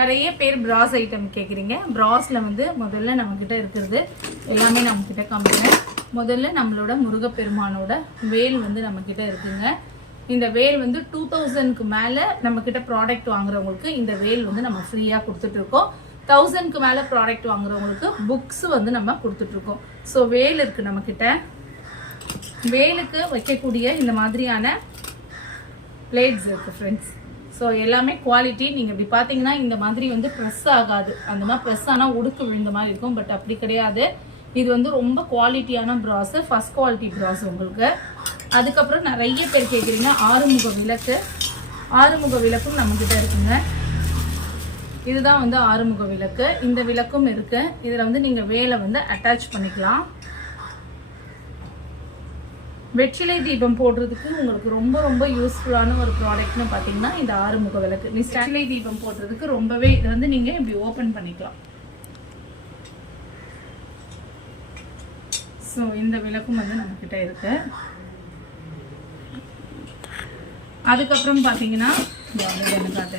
நிறைய பேர் பிராஸ் ஐட்டம் கேட்குறீங்க பிராஸில் வந்து முதல்ல நம்மக்கிட்ட இருக்கிறது எல்லாமே நம்மக்கிட்ட காமிக்கிறேன் முதல்ல நம்மளோட முருகப்பெருமானோட வேல் வந்து நம்மக்கிட்ட இருக்குங்க. இந்த வேல் வந்து டூ தௌசண்ட்க்கு மேலே நம்மக்கிட்ட ப்ராடக்ட் வாங்குறவங்களுக்கு இந்த வேல் வந்து நம்ம ஃப்ரீயாக கொடுத்துட்ருக்கோம். தௌசண்ட்க்கு மேலே ப்ராடக்ட் வாங்குறவங்களுக்கு புக்ஸ் வந்து நம்ம கொடுத்துட்ருக்கோம். ஸோ வேல் இருக்குது நம்மக்கிட்ட வேலுக்கு வைக்கக்கூடிய இந்த மாதிரியான பிளேட்ஸ் இருக்குது ஃப்ரெண்ட்ஸ் ஸோ எல்லாமே குவாலிட்டி நீங்கள் இப்படி பார்த்தீங்கன்னா இந்த மாதிரி வந்து ப்ரெஸ் ஆகாது. அந்த மாதிரி ப்ரெஸ் ஆனால் உடுக்கு விழுந்த மாதிரி இருக்கும். பட் அப்படி கிடையாது. இது வந்து ரொம்ப குவாலிட்டியான ப்ராஸ் ஃபஸ்ட் குவாலிட்டி ப்ராஸ் உங்களுக்கு. அதுக்கப்புறம் நிறைய பேர் கேட்குறீங்க ஆறுமுக விளக்கு. ஆறுமுக விளக்கும் நம்மக்கிட்ட இருக்குங்க. இதுதான் வந்து ஆறுமுக விளக்கு. இந்த விளக்கும் இருக்குது இதில் வந்து நீங்கள் வேலை வந்து அட்டாச் பண்ணிக்கலாம். வெற்றிலை தீபம் போடுறதுக்கு உங்களுக்கு ரொம்ப ரொம்ப யூஸ்ஃபுல்லான ஒரு ப்ராடக்ட்னு பார்த்தீங்கன்னா இந்த ஆறுமுக விளக்கு. நீ வெற்றிலை தீபம் போடுறதுக்கு ரொம்பவே இது வந்து நீங்கள் இப்படி ஓப்பன் பண்ணிக்கலாம். ஸோ இந்த விளக்கும் வந்து நம்மக்கிட்ட இருக்கு. அதுக்கப்புறம் பார்த்தீங்கன்னா இந்த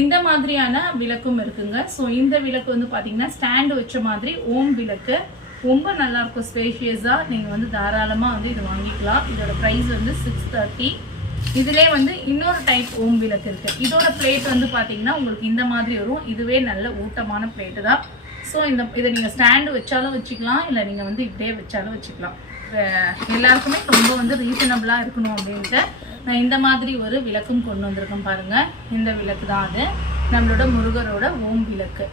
இந்த மாதிரியான விளக்கும் இருக்குங்க. ஸோ இந்த விளக்கு வந்து பார்த்தீங்கன்னா ஸ்டாண்டு வச்ச மாதிரி ஓம் விளக்கு ரொம்ப நல்லா இருக்கும் ஸ்பேஷியஸாக நீங்கள் வந்து தாராளமாக வந்து இது வாங்கிக்கலாம். இதோட ப்ரைஸ் வந்து சிக்ஸ் தேர்ட்டி இதிலே வந்து இன்னொரு டைப் ஓம் விளக்கு இருக்குது இதோட பிளேட் வந்து பார்த்தீங்கன்னா உங்களுக்கு இந்த மாதிரி வரும். இதுவே நல்ல ஊட்டமான பிளேட்டு தான். ஸோ இந்த இதை நீங்கள் ஸ்டாண்டு வச்சாலும் வச்சுக்கலாம். இல்லை நீங்கள் வந்து இப்படியே வச்சாலும் வச்சுக்கலாம். எல்லாருக்குமே ரொம்ப வந்து ரீசனபிளாக இருக்கணும் அப்படின்ட்டு நான் இந்த மாதிரி ஒரு விளக்கும் கொண்டு வந்திருக்கேன் பாருங்கள் இந்த விளக்கு தான் அது. நம்மளோட முருகரோட ஓம் விளக்கு.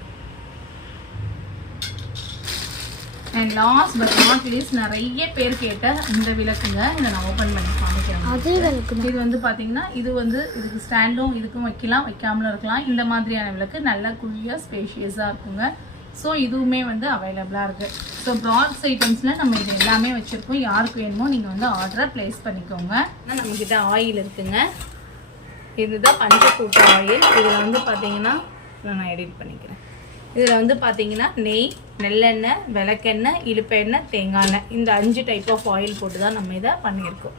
And last but not least நிறைய பேர் கேட்ட இந்த விளக்குங்க. இதை நான் ஓப்பன் பண்ணி காமிக்கிறேன். இது வந்து பாத்தீங்கன்னா இது வந்து இதுக்கு ஸ்டாண்டும் இதுக்கும் வைக்கலாம் வைக்காமலும் இருக்கலாம். இந்த மாதிரியான விளக்கு நல்லா குழியாக ஸ்பேஷியஸாக இருக்குங்க. ஸோ இதுவுமே வந்து அவைலபிளாக இருக்குது ஸோ ப்ராட்ஸ் ஐட்டம்ஸில் நம்ம இது எல்லாமே வச்சுருக்கோம். யாருக்கு வேணுமோ நீங்கள் வந்து ஆர்டரை ப்ளேஸ் பண்ணிக்கோங்க. நம்மக்கிட்ட ஆயில் இருக்குங்க. இதுதான் பஞ்சக்கூட்டு ஆயில் இதில் வந்து பார்த்தீங்கன்னா நான் எடிட் பண்ணிக்கிறேன். இதில் வந்து பார்த்தீங்கன்னா நெய் நெல்லெண்ணெய் விளக்கெண்ணெய் இழுப்பெண்ணெய் தேங்காய் எண்ணெய். இந்த அஞ்சு டைப் ஆஃப் ஆயில் போட்டு தான் நம்ம இதை பண்ணியிருக்கோம்.